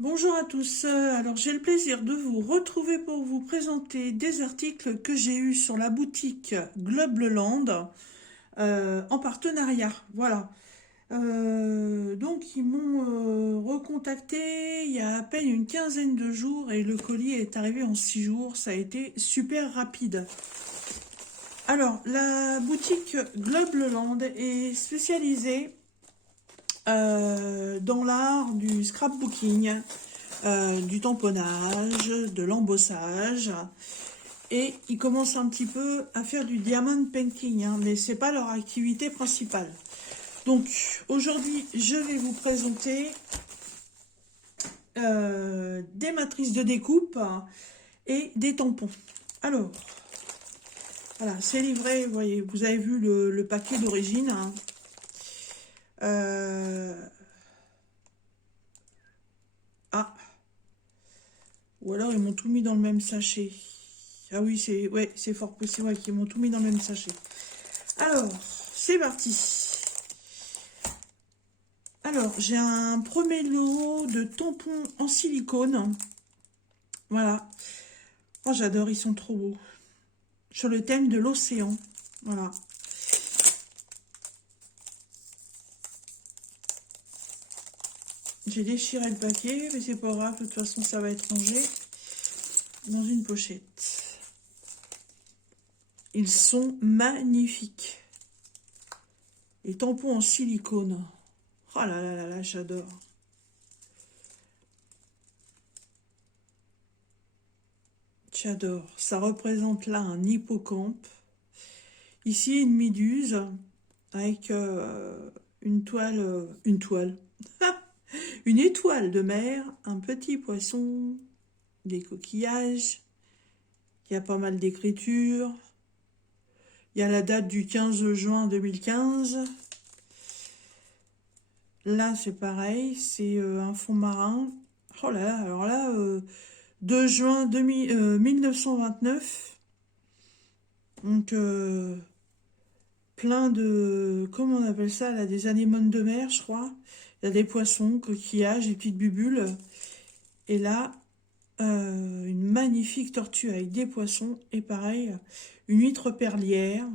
Bonjour à tous, alors j'ai le plaisir de vous retrouver pour vous présenter des articles que j'ai eus sur la boutique Globeland en partenariat. Voilà. Donc ils m'ont recontacté il y a à peine une quinzaine de jours et le colis est arrivé en 6 jours. Ça a été super rapide. Alors la boutique Globeland est spécialisée dans l'art du scrapbooking, du tamponnage, de l'embossage. Et ils commencent un petit peu à faire du diamond painting, hein, mais c'est pas leur activité principale. Donc aujourd'hui, je vais vous présenter des matrices de découpe et des tampons. Alors, voilà, c'est livré, vous voyez, vous avez vu le paquet d'origine. Hein. Ah, ou alors ils m'ont tout mis dans le même sachet. Ah oui, c'est fort possible qu'ils m'ont tout mis dans le même sachet. Alors, c'est parti. Alors, j'ai un premier lot de tampons en silicone. Voilà. Oh, j'adore, ils sont trop beaux. Sur le thème de l'océan. Voilà. J'ai déchiré le paquet, mais c'est pas grave, de toute façon, ça va être rangé dans une pochette. Ils sont magnifiques. Les tampons en silicone. Oh là là là là, j'adore. J'adore. Ça représente là un hippocampe. Ici, une méduse avec une étoile de mer, un petit poisson, des coquillages. Il y a pas mal d'écritures. Il y a la date du 15 juin 2015. Là, c'est pareil, c'est un fond marin. Oh là là, alors là, 2 juin 1929. Donc, plein de... Comment on appelle ça là, des anémones de mer, je crois. Il y a des poissons, coquillages, des petites bubules. Et là, une magnifique tortue avec des poissons. Et pareil, une huître perlière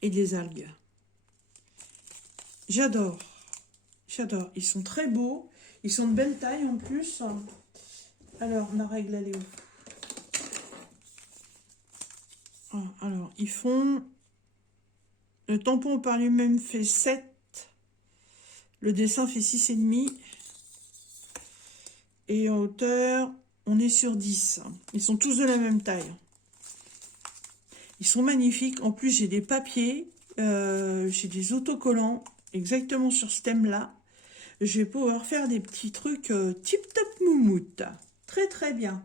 et des algues. J'adore. J'adore. Ils sont très beaux. Ils sont de belle taille en plus. Alors, ma règle, elle est où? Voilà, alors, ils font... Le tampon par lui-même fait 7. Le dessin fait 6,5. Et en hauteur, on est sur 10. Ils sont tous de la même taille. Ils sont magnifiques. En plus, j'ai des papiers. J'ai des autocollants exactement sur ce thème-là. Je vais pouvoir faire des petits trucs tip-top moumoute. Très très bien.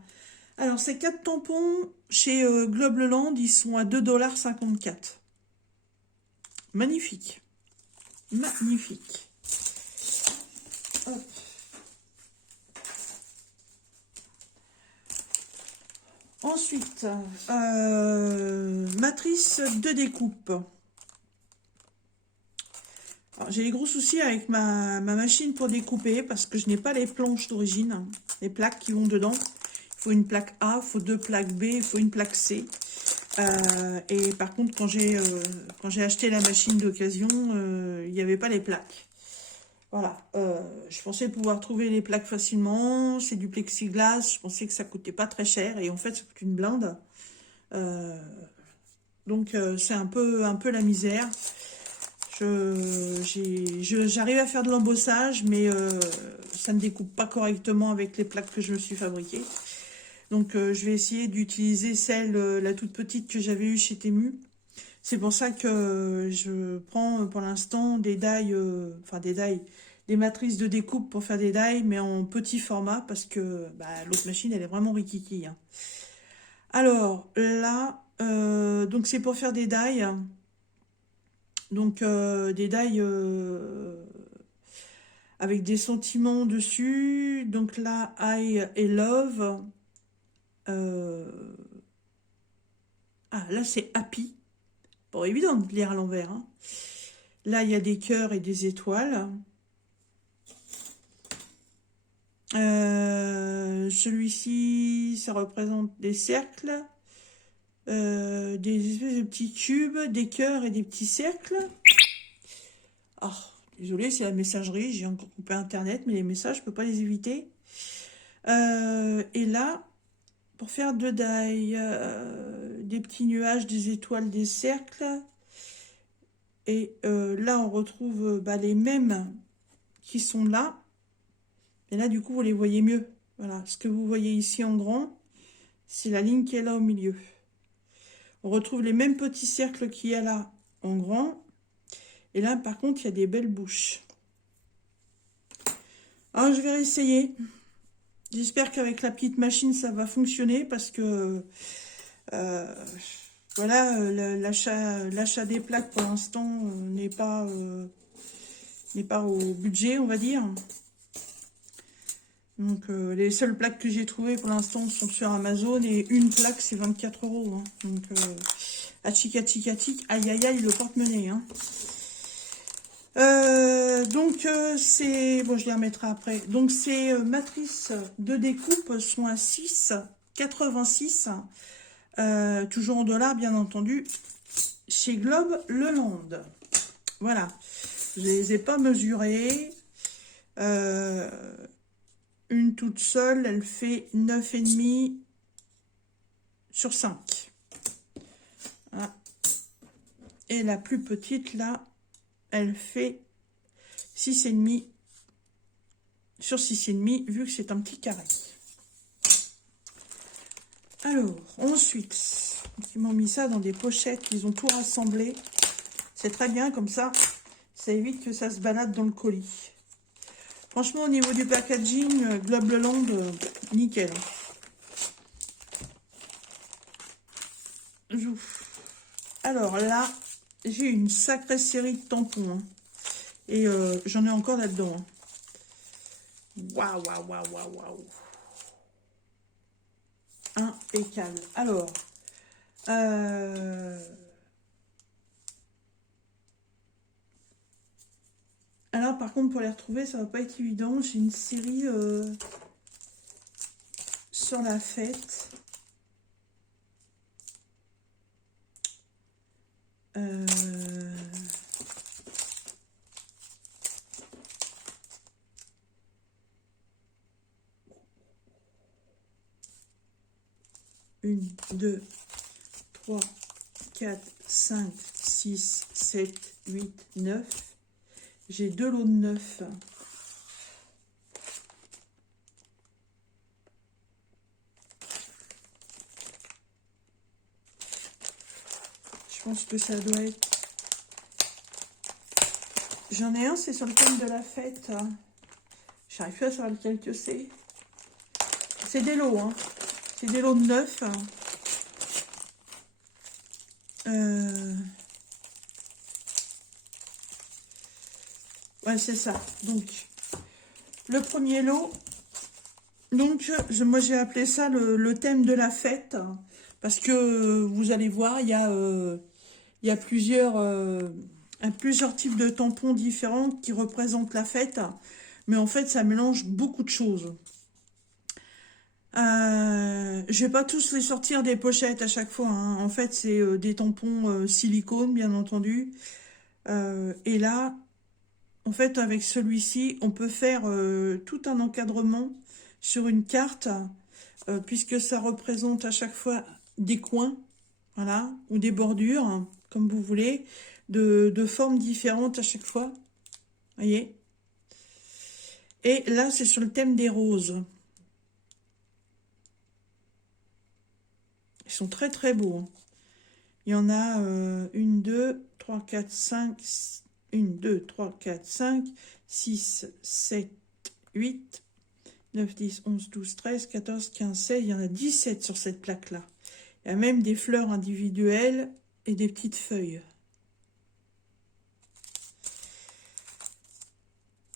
Alors, ces 4 tampons chez Globeland, ils sont à 2,54 $. Magnifique. Magnifique. Hop. Ensuite, matrice de découpe. J'ai des gros soucis avec ma machine pour découper parce que je n'ai pas les planches d'origine, hein, les plaques qui vont dedans. Il faut une plaque A, il faut 2 plaques B, il faut une plaque C. Et par contre, quand j'ai acheté la machine d'occasion, il n'y avait pas les plaques. Voilà, je pensais pouvoir trouver les plaques facilement, c'est du plexiglas, je pensais que ça coûtait pas très cher, et en fait ça coûte une blinde. Donc c'est un peu la misère. J'arrive à faire de l'embossage, mais ça ne découpe pas correctement avec les plaques que je me suis fabriquées. Donc je vais essayer d'utiliser celle, la toute petite que j'avais eue chez Temu. C'est pour ça que je prends pour l'instant des die, des matrices de découpe pour faire des die, mais en petit format, parce que l'autre machine, elle est vraiment rikiki. Hein. Alors là, donc c'est pour faire des die. Donc des die avec des sentiments dessus. Donc là, I et love. Ah, là c'est happy. Bon, évident de lire à l'envers. Hein. Là, il y a des cœurs et des étoiles. Celui-ci, ça représente des cercles, des espèces de petits cubes, des cœurs et des petits cercles. Ah, désolé, c'est la messagerie, j'ai encore coupé Internet, mais les messages, je peux pas les éviter. Et là, pour faire deux die, des petits nuages, des étoiles, des cercles. Et là, on retrouve les mêmes qui sont là. Et là, du coup, vous les voyez mieux. Voilà, ce que vous voyez ici en grand, c'est la ligne qui est là au milieu. On retrouve les mêmes petits cercles qu'il y a là en grand. Et là, par contre, il y a des belles bouches. Alors, je vais réessayer. J'espère qu'avec la petite machine, ça va fonctionner parce que voilà, l'achat des plaques pour l'instant n'est pas au budget, on va dire. Donc, les seules plaques que j'ai trouvées pour l'instant sont sur Amazon et une plaque, c'est 24 €. Hein. Donc, aïe aïe aïe, le porte-monnaie. Hein. C'est... Bon, je les remettrai après. Donc, ces matrices de découpe sont à 6,86 €. Toujours en dollars, bien entendu, chez Globe Leland. Voilà. Je les ai pas mesurées. Une toute seule, elle fait 9,5 sur 5. Voilà. Et la plus petite, là, elle fait 6,5 sur 6,5, vu que c'est un petit carré. Alors, ensuite, ils m'ont mis ça dans des pochettes, ils ont tout rassemblé. C'est très bien, comme ça évite que ça se balade dans le colis. Franchement, au niveau du packaging, Globe Leland, nickel. Alors là, j'ai une sacrée série de tampons. Hein. Et j'en ai encore là-dedans. Hein. Waouh, waouh, waouh, waouh, waouh. Impeccable. Alors, par contre, pour les retrouver, ça va pas être évident. J'ai une série sur la fête. Une, 2, 3, 4, 5, 6, 7, 8, 9. J'ai 2 lots de 9. Je pense que ça doit être... J'en ai un, c'est sur le thème de la fête. J'arrive plus à savoir lequel que c'est. C'est des lots, hein. C'est des lots de 9. Ouais, c'est ça. Donc, le premier lot. Donc, moi, j'ai appelé ça le thème de la fête. Parce que, vous allez voir, il y a plusieurs types de tampons différents qui représentent la fête. Mais en fait, ça mélange beaucoup de choses. Je vais pas tous les sortir des pochettes à chaque fois. Hein. En fait, c'est des tampons silicone, bien entendu. Et là, en fait, avec celui-ci, on peut faire tout un encadrement sur une carte, puisque ça représente à chaque fois des coins, voilà, ou des bordures, hein, comme vous voulez, de formes différentes à chaque fois. Voyez. Et là, c'est sur le thème des roses. Ils sont très très beaux. Hein. Il y en a 1, 2, 3, 4, 5, 1, 2, 3, 4, 5, 6, 7, 8, 9, 10, 11, 12, 13, 14, 15, 16. Il y en a 17 sur cette plaque-là. Il y a même des fleurs individuelles et des petites feuilles.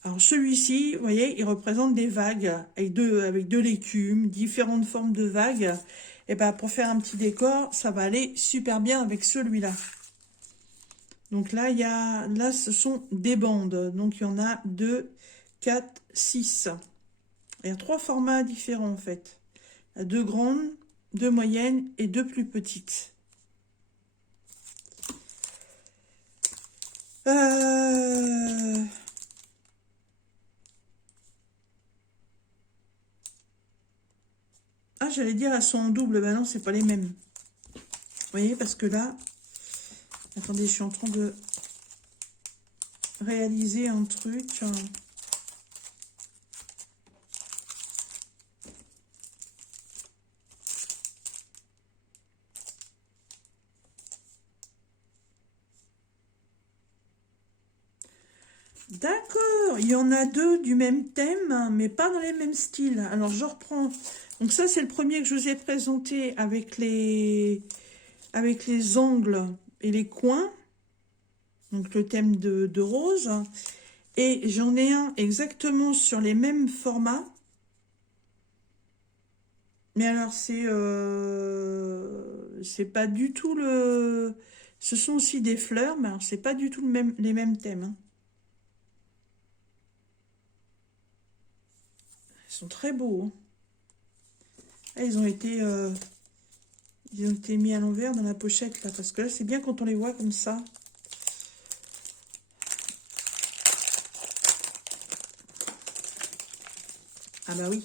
Alors celui-ci, vous voyez, il représente des vagues avec de l'écume, différentes formes de vagues. Et ben pour faire un petit décor, ça va aller super bien avec celui-là. Donc là, ce sont des bandes. Donc il y en a 2, 4, 6. Il y a 3 formats différents en fait. Il y a 2 grandes, 2 moyennes et 2 plus petites. Ah, j'allais dire, elles sont en double. Ben non, c'est pas les mêmes. Vous voyez, parce que là... Attendez, je suis en train de réaliser un truc. D'accord, il y en a 2 du même thème, hein, mais pas dans les mêmes styles. Alors, je reprends. Donc ça, c'est le premier que je vous ai présenté avec les angles et les coins. Donc, le thème de rose. Et j'en ai un exactement sur les mêmes formats. Mais alors, c'est pas du tout le... Ce sont aussi des fleurs, mais alors, c'est pas du tout les mêmes thèmes, hein. Ils sont très beaux, hein. Ah, ils ont été mis à l'envers dans la pochette, là, parce que là, c'est bien quand on les voit comme ça. Ah bah oui.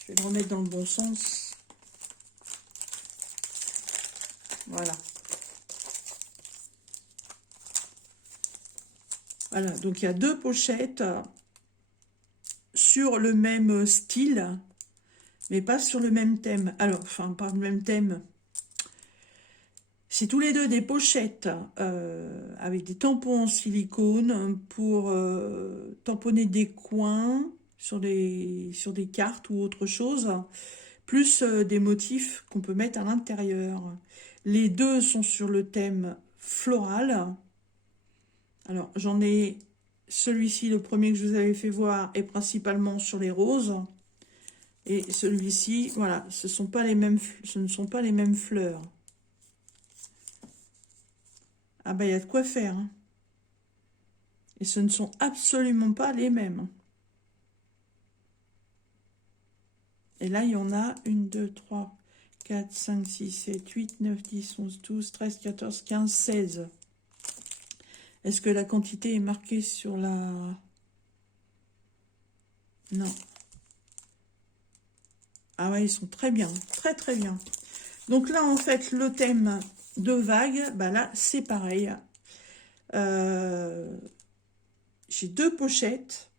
Je vais le remettre dans le bon sens. Voilà. Voilà, donc il y a 2 pochettes sur le même style, mais pas sur le même thème. Alors, enfin, pas le même thème. C'est tous les 2 des pochettes avec des tampons en silicone pour tamponner des coins sur des cartes ou autre chose, plus des motifs qu'on peut mettre à l'intérieur. Les 2 sont sur le thème floral. Alors, j'en ai celui-ci, le premier que je vous avais fait voir, est principalement sur les roses. Et celui-ci, voilà, ce ne sont pas les mêmes fleurs. Ah bah, il y a de quoi faire, hein. Et ce ne sont absolument pas les mêmes. Et là, il y en a 1, 2, 3, 4, 5, 6, 7, 8, 9, 10, 11, 12, 13, 14, 15, 16. Est-ce que la quantité est marquée sur la... Non. Ah ouais, ils sont très bien, très très bien. Donc là, en fait, le thème de vague, bah là, c'est pareil. J'ai 2 pochettes.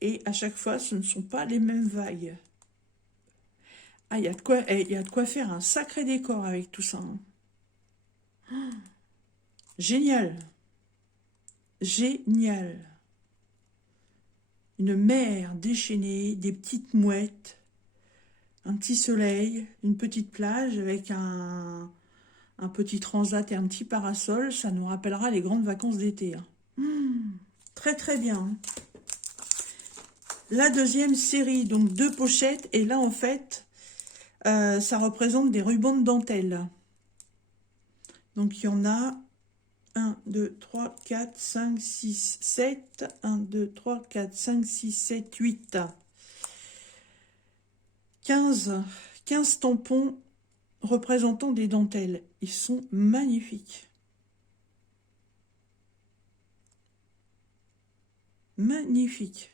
Et à chaque fois, ce ne sont pas les mêmes vagues. Ah, il y a de quoi faire un sacré décor avec tout ça, hein. Génial. Génial. Une mer déchaînée, des petites mouettes, un petit soleil, une petite plage avec un petit transat et un petit parasol. Ça nous rappellera les grandes vacances d'été, hein. Très très bien, hein. La deuxième série, donc 2 pochettes. Et là, en fait, ça représente des rubans de dentelle. Donc, il y en a 1, 2, 3, 4, 5, 6, 7. 1, 2, 3, 4, 5, 6, 7, 8. 15 tampons représentant des dentelles. Ils sont magnifiques. Magnifiques.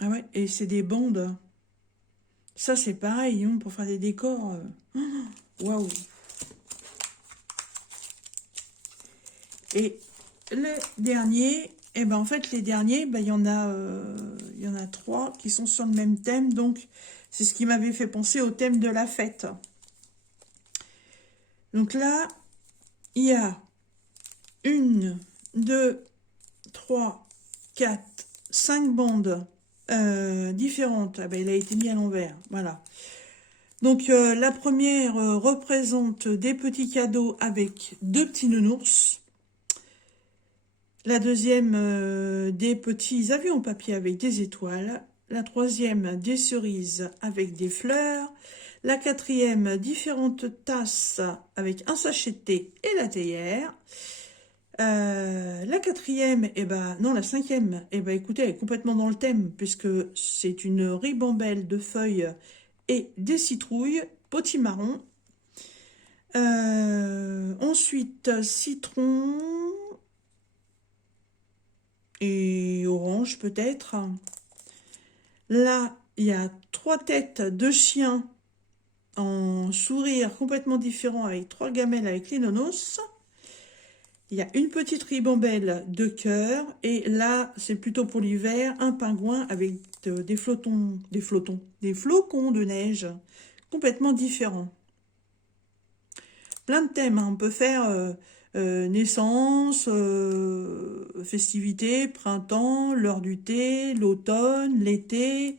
Ah ouais, et c'est des bandes. Ça, c'est pareil, hein, pour faire des décors. Waouh. Et les derniers, eh ben en fait, les derniers, ben, il y en a 3 qui sont sur le même thème. Donc, c'est ce qui m'avait fait penser au thème de la fête. Donc là, il y a 1, 2, 3, 4, 5 bandes différentes. Ah ben, il a été mis à l'envers, voilà. Donc la première représente des petits cadeaux avec 2 petits nounours. La deuxième, des petits avions en papier avec des étoiles. La troisième, des cerises avec des fleurs. La quatrième, différentes tasses avec un sachet de thé et la théière. La quatrième, et ben non, la cinquième, et ben écoutez, elle est complètement dans le thème, puisque c'est une ribambelle de feuilles et des citrouilles, potimarron. Ensuite, citron et orange peut-être. Là, il y a 3 têtes de chiens en sourire complètement différent avec 3 gamelles avec les nonos. Il y a une petite ribambelle de cœur. Et là, c'est plutôt pour l'hiver, un pingouin avec des flocons de neige complètement différents. Plein de thèmes, hein. On peut faire naissance, festivités, printemps, l'heure du thé, l'automne, l'été.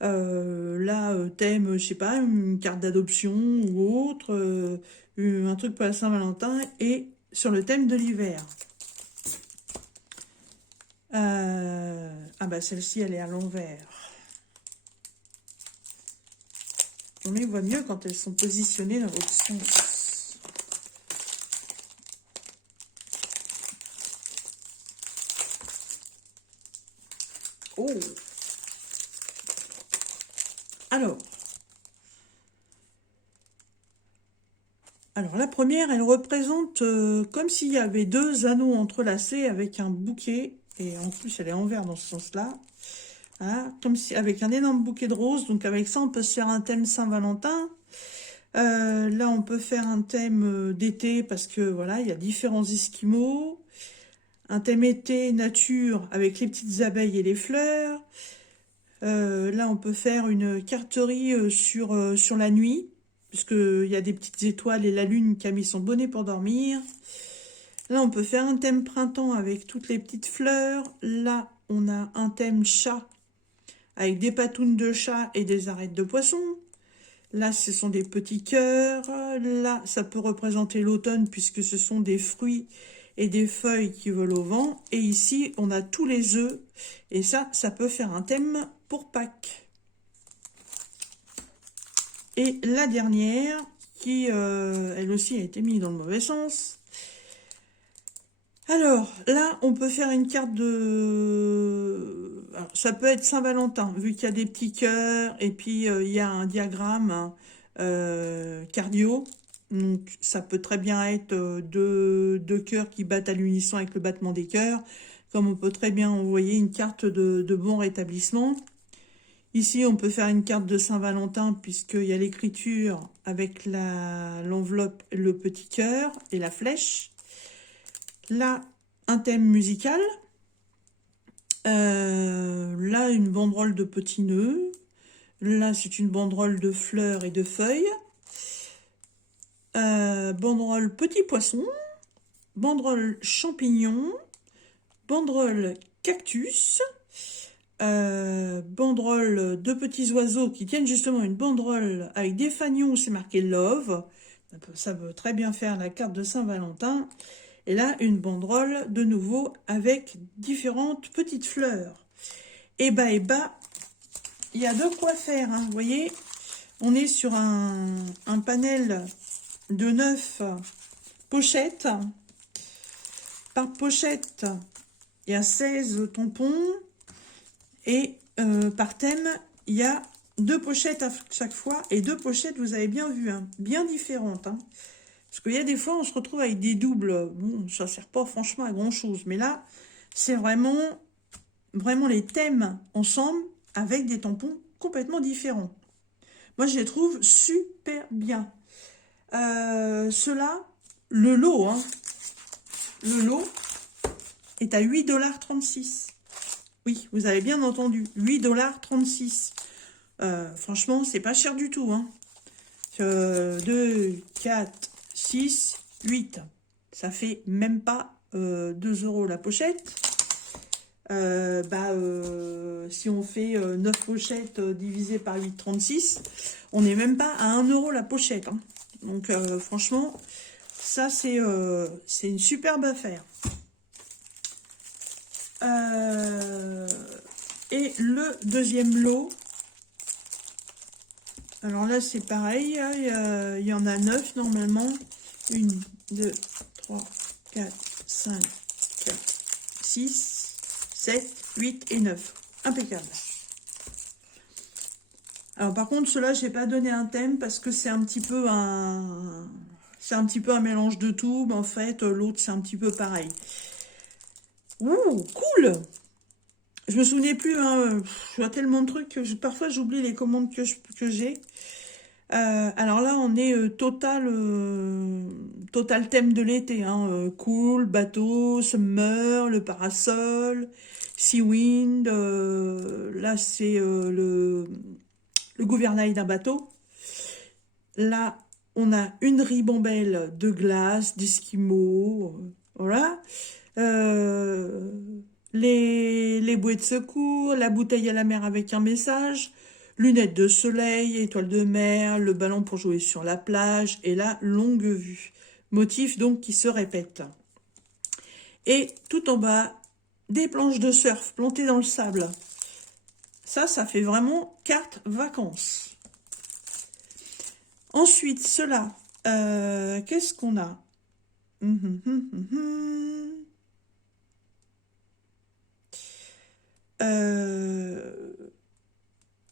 Là, thème, je sais pas, une carte d'adoption ou autre, un truc pour la Saint-Valentin, et sur le thème de l'hiver. Ah bah celle-ci, elle est à l'envers. On les voit mieux quand elles sont positionnées dans l'autre sens. Oh! Alors la première, elle représente comme s'il y avait 2 anneaux entrelacés avec un bouquet, et en plus elle est envers dans ce sens-là, hein, comme si avec un énorme bouquet de roses. Donc avec ça, on peut se faire un thème Saint-Valentin. Là, on peut faire un thème d'été parce que voilà, il y a différents esquimaux. Un thème été nature avec les petites abeilles et les fleurs. Là, on peut faire une carterie sur la nuit, puisqu'il y a des petites étoiles et la lune qui a mis son bonnet pour dormir. Là, on peut faire un thème printemps avec toutes les petites fleurs. Là, on a un thème chat avec des patounes de chat et des arêtes de poisson. Là, ce sont des petits cœurs. Là, ça peut représenter l'automne puisque ce sont des fruits et des feuilles qui volent au vent. Et ici, on a tous les œufs. Et ça peut faire un thème pour Pâques. Et la dernière, qui, elle aussi, a été mise dans le mauvais sens. Alors, là, on peut faire une carte de... Alors, ça peut être Saint-Valentin, vu qu'il y a des petits cœurs, et puis il y a un diagramme cardio. Donc, ça peut très bien être deux cœurs qui battent à l'unisson avec le battement des cœurs, comme on peut très bien envoyer une carte de bon rétablissement. Ici, on peut faire une carte de Saint-Valentin, puisqu'il y a l'écriture avec l'enveloppe, le petit cœur et la flèche. Là, un thème musical. Là, une banderole de petits nœuds. Là, c'est une banderole de fleurs et de feuilles. Banderole petit poisson. Banderole champignon. Banderole cactus. Banderole de petits oiseaux qui tiennent justement une banderole avec des fanions où c'est marqué Love. Ça peut très bien faire la carte de Saint-Valentin. Et là, une banderole de nouveau avec différentes petites fleurs. Et bah, il y a de quoi faire, hein. Vous voyez, on est sur un panel de 9 pochettes. Par pochette, il y a 16 tampons. Et par thème, il y a 2 pochettes à chaque fois. Et 2 pochettes, vous avez bien vu, hein, bien différentes, hein. Parce qu'il y a des fois, on se retrouve avec des doubles. Bon, ça ne sert pas franchement à grand-chose. Mais là, c'est vraiment les thèmes ensemble avec des tampons complètement différents. Moi, je les trouve super bien. Ceux-là, le lot, hein, le lot est à 8,36 $. Oui, vous avez bien entendu, 8,36 $. Franchement, c'est pas cher du tout, hein. 2, 4, 6, 8. Ça fait même pas 2 € la pochette. Si on fait 9 pochettes divisées par 8,36, on n'est même pas à 1 € la pochette, hein. Donc franchement, ça c'est une superbe affaire. Et le deuxième lot, alors là c'est pareil, il y en a 9 normalement. 1, 2, 3, 4, 5, 4, 6, 7, 8 et 9. Impeccable. Alors par contre, ceux-là, je n'ai pas donné un thème parce que c'est un petit peu un... C'est un petit peu un mélange de tout, mais en fait, l'autre, c'est un petit peu pareil. Ouh, cool! Je me souvenais plus, hein, je vois tellement de trucs que parfois j'oublie les commandes que j'ai. Alors là, on est total thème de l'été. Hein, cool, bateau, summer, le parasol, sea wind. Là, c'est le gouvernail d'un bateau. Là, on a une ribambelle de glace, d'esquimaux. Voilà. Les bouées de secours, la bouteille à la mer avec un message, lunettes de soleil, étoiles de mer, le ballon pour jouer sur la plage et la longue vue. Motif donc qui se répète. Et tout en bas, des planches de surf plantées dans le sable. Ça fait vraiment carte vacances. Ensuite, cela, qu'est-ce qu'on a?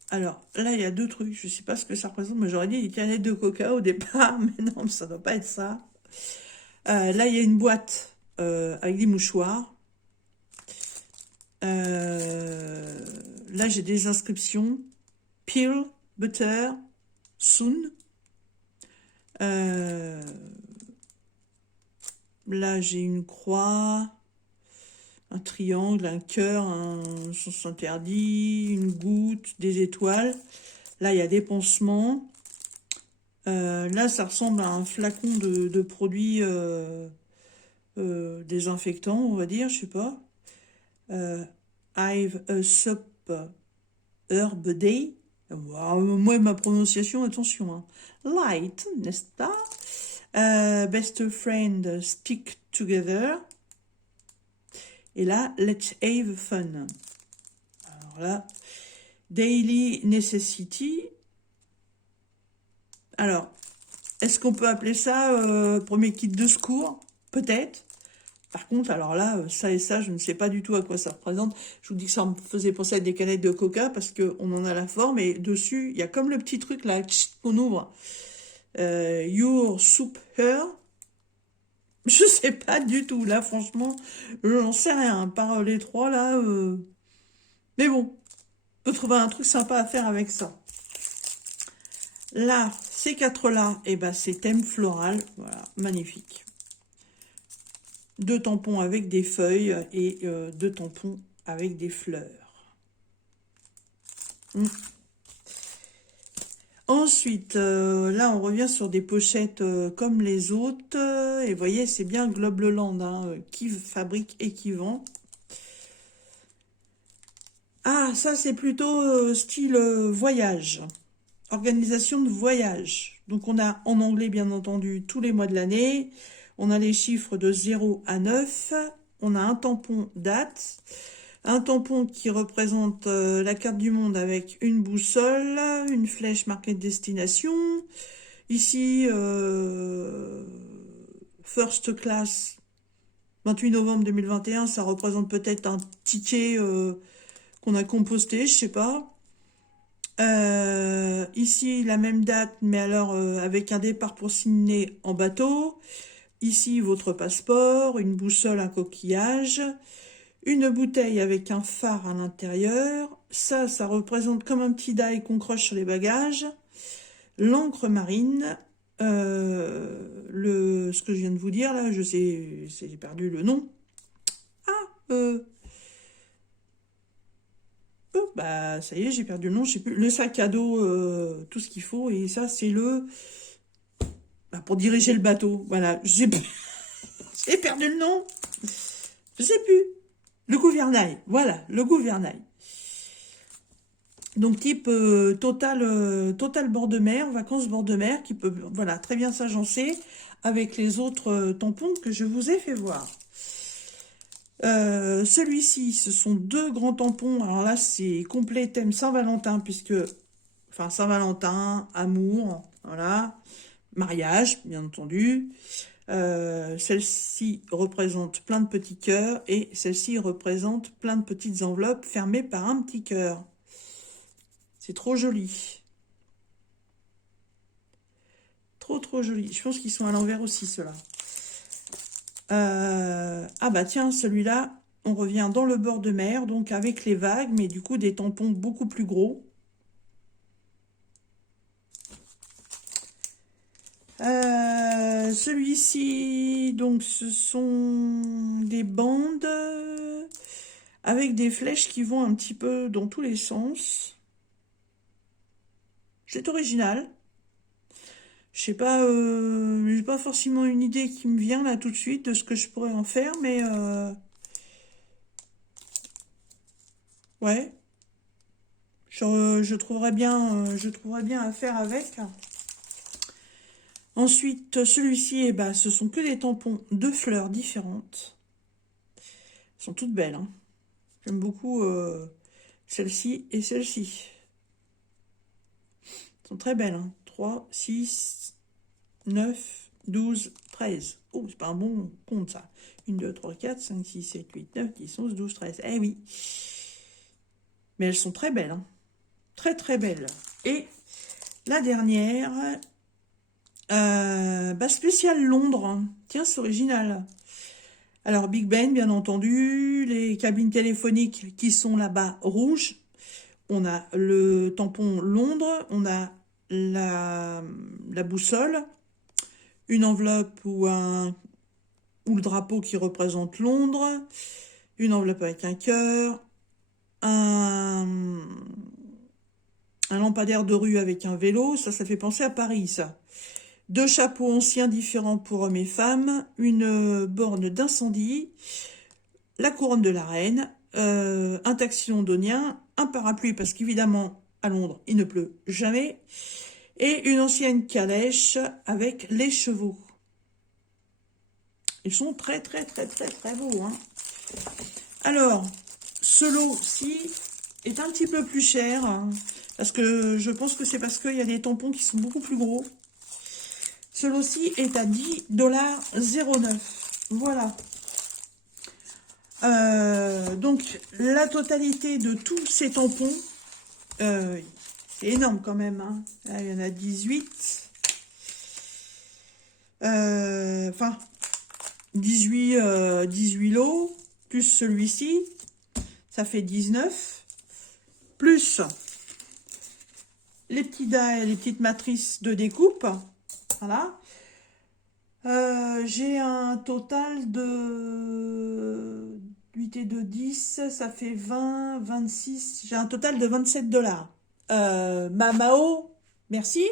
Alors, là, il y a deux trucs. Je ne sais pas ce que ça représente, mais j'aurais dit des canettes de coca au départ, mais non, ça ne doit pas être ça. Là, il y a une boîte avec des mouchoirs. Là, j'ai des inscriptions. Peel, butter, soon. Là, j'ai une croix, un triangle, un cœur, un sens interdit, une goutte, des étoiles. Là, il y a des pansements. Là, ça ressemble à un flacon de produits désinfectants, on va dire, je sais pas. I've a Sup Herb Day. Wow, moi, ma prononciation, attention. Hein. Light, n'est-ce pas? Best Friend Stick Together. Et là, Let's Have Fun. Alors là, Daily Necessity. Alors, est-ce qu'on peut appeler ça premier kit de secours? Peut-être. Par contre, alors là, ça et ça, je ne sais pas du tout à quoi ça représente. Je vous dis que ça me faisait penser à des canettes de coca parce qu'on en a la forme et dessus, il y a comme le petit truc là qu'on ouvre. Your Soup Her. Je sais pas du tout. Là, franchement, je n'en sais rien. Par les trois, là. Mais bon, on peut trouver un truc sympa à faire avec ça. Là, ces quatre-là, et ben, c'est thème floral. Voilà, magnifique. Deux tampons avec des feuilles et deux tampons avec des fleurs. Ensuite, là, on revient sur des pochettes comme les autres. Et vous voyez, c'est bien Globeland hein, qui fabrique et qui vend. Ah, ça, c'est plutôt style voyage. Organisation de voyage. Donc, on a en anglais, bien entendu, tous les mois de l'année. On a les chiffres de 0 à 9. On a un tampon date. Un tampon qui représente la carte du monde avec une boussole, une flèche marquée de destination. Ici, First Class, 28 novembre 2021, ça représente peut-être un ticket qu'on a composté, je sais pas. Ici, la même date, mais alors avec un départ pour Sydney en bateau. Ici, votre passeport, une boussole, un coquillage. Une bouteille avec un phare à l'intérieur. Ça représente comme un petit die qu'on croche sur les bagages. L'encre marine. Ce que je viens de vous dire, là, je sais, j'ai perdu le nom. Bah, ça y est, j'ai perdu le nom, je sais plus. Le sac à dos, tout ce qu'il faut. Et ça, c'est bah, pour diriger le bateau. Voilà, je sais plus. J'ai perdu le nom. Je sais plus. Le gouvernail, voilà, le gouvernail. Donc type total bord de mer, vacances bord de mer, qui peut voilà, très bien s'agencer avec les autres tampons que je vous ai fait voir. Celui-ci, ce sont deux grands tampons. Alors là, c'est complet thème Saint-Valentin, puisque, enfin Saint-Valentin, amour, voilà, mariage, bien entendu. Celle-ci représente plein de petits cœurs et celle-ci représente plein de petites enveloppes fermées par un petit cœur. C'est trop joli. Trop joli. Je pense qu'ils sont à l'envers aussi, ceux-là. Ah bah tiens, celui-là, on revient dans le bord de mer, donc avec les vagues, mais du coup des tampons beaucoup plus gros. Celui-ci, donc ce sont des bandes avec des flèches qui vont un petit peu dans tous les sens. C'est original. Je sais pas, j'ai pas forcément une idée qui me vient là tout de suite de ce que je pourrais en faire, mais ouais, je trouverais bien à faire avec. Ensuite, celui-ci, eh ben, ce sont que des tampons de fleurs différentes. Elles sont toutes belles, hein. J'aime beaucoup celle-ci et celle-ci. Elles sont très belles, hein. 3, 6, 9, 12, 13. Oh, c'est pas un bon compte, ça. 1, 2, 3, 4, 5, 6, 7, 8, 9, 10, 11, 12, 13. Eh oui. Mais elles sont très belles, hein. Très belles. Et la dernière, spécial Londres. Tiens, c'est original. Alors, Big Ben, bien entendu, les cabines téléphoniques qui sont là-bas rouges. On a le tampon Londres, on a la boussole, une enveloppe ou le drapeau qui représente Londres, une enveloppe avec un cœur, un lampadaire de rue avec un vélo, ça fait penser à Paris, ça. 2 chapeaux anciens différents pour hommes et femmes, une borne d'incendie, la couronne de la reine, un taxi londonien, un parapluie parce qu'évidemment à Londres il ne pleut jamais, et une ancienne calèche avec les chevaux. Ils sont très beaux, hein. Alors, ce lot-ci est un petit peu plus cher, hein, parce que je pense que c'est parce qu'il y a des tampons qui sont beaucoup plus gros. Celui-ci est à 10,09 $. Voilà. Donc, la totalité de tous ces tampons, c'est énorme quand même, hein. Là, il y en a 18. Enfin, 18 lots, plus celui-ci, ça fait 19. Plus les petits die, les petites matrices de découpe. Voilà. J'ai un total de 8 et de 10, ça fait 20, 26. J'ai un total de 27 $. Mao, merci.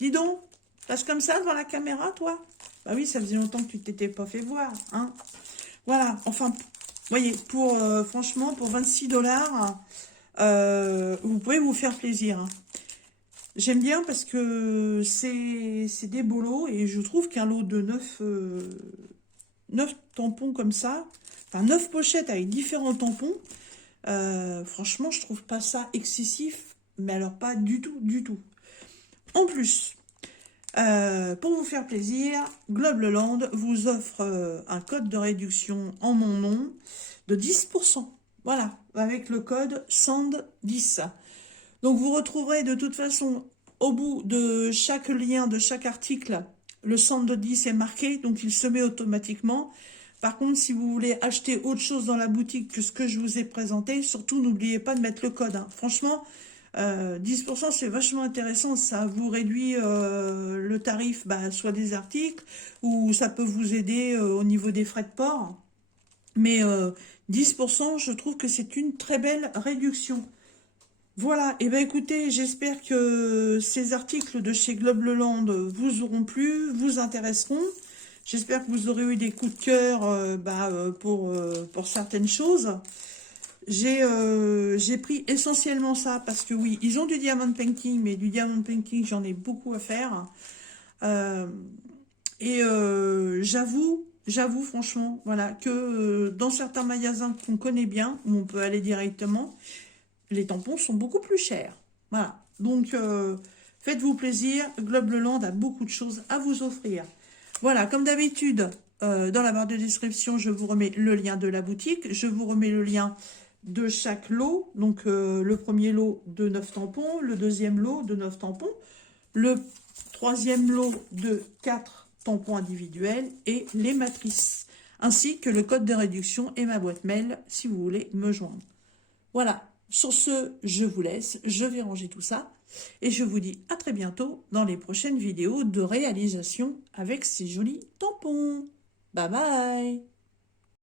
Dis donc, lâche comme ça devant la caméra, toi. Bah oui, ça faisait longtemps que tu t'étais pas fait voir, hein. Voilà, enfin, vous voyez, franchement, pour 26 $, vous pouvez vous faire plaisir, hein. J'aime bien parce que c'est des beaux lots et je trouve qu'un lot de 9 tampons comme ça, enfin 9 pochettes avec différents tampons, franchement, je trouve pas ça excessif, mais alors pas du tout. En plus, pour vous faire plaisir, Globleland vous offre un code de réduction en mon nom de 10%. Voilà, avec le code SAND10. Donc, vous retrouverez de toute façon, au bout de chaque lien, de chaque article, le SAND10 est marqué, donc il se met automatiquement. Par contre, si vous voulez acheter autre chose dans la boutique que ce que je vous ai présenté, surtout, n'oubliez pas de mettre le code, hein. Franchement, 10%, c'est vachement intéressant. Ça vous réduit le tarif, soit des articles, ou ça peut vous aider au niveau des frais de port. Mais 10%, je trouve que c'est une très belle réduction. Voilà, et écoutez, j'espère que ces articles de chez Globleland vous auront plu, vous intéresseront. J'espère que vous aurez eu des coups de cœur pour certaines choses. J'ai pris essentiellement ça parce que oui, ils ont du diamond painting, mais du diamond painting, j'en ai beaucoup à faire. J'avoue franchement, voilà, que dans certains magasins qu'on connaît bien, où on peut aller directement, les tampons sont beaucoup plus chers. Voilà. Donc, faites-vous plaisir. Globleland a beaucoup de choses à vous offrir. Voilà, comme d'habitude, dans la barre de description, je vous remets le lien de la boutique. Je vous remets le lien de chaque lot. Donc, le premier lot de 9 tampons, le deuxième lot de 9 tampons, le troisième lot de 4 tampons individuels et les matrices, ainsi que le code de réduction et ma boîte mail si vous voulez me joindre. Voilà, sur ce, je vous laisse, je vais ranger tout ça et je vous dis à très bientôt dans les prochaines vidéos de réalisation avec ces jolis tampons. Bye bye!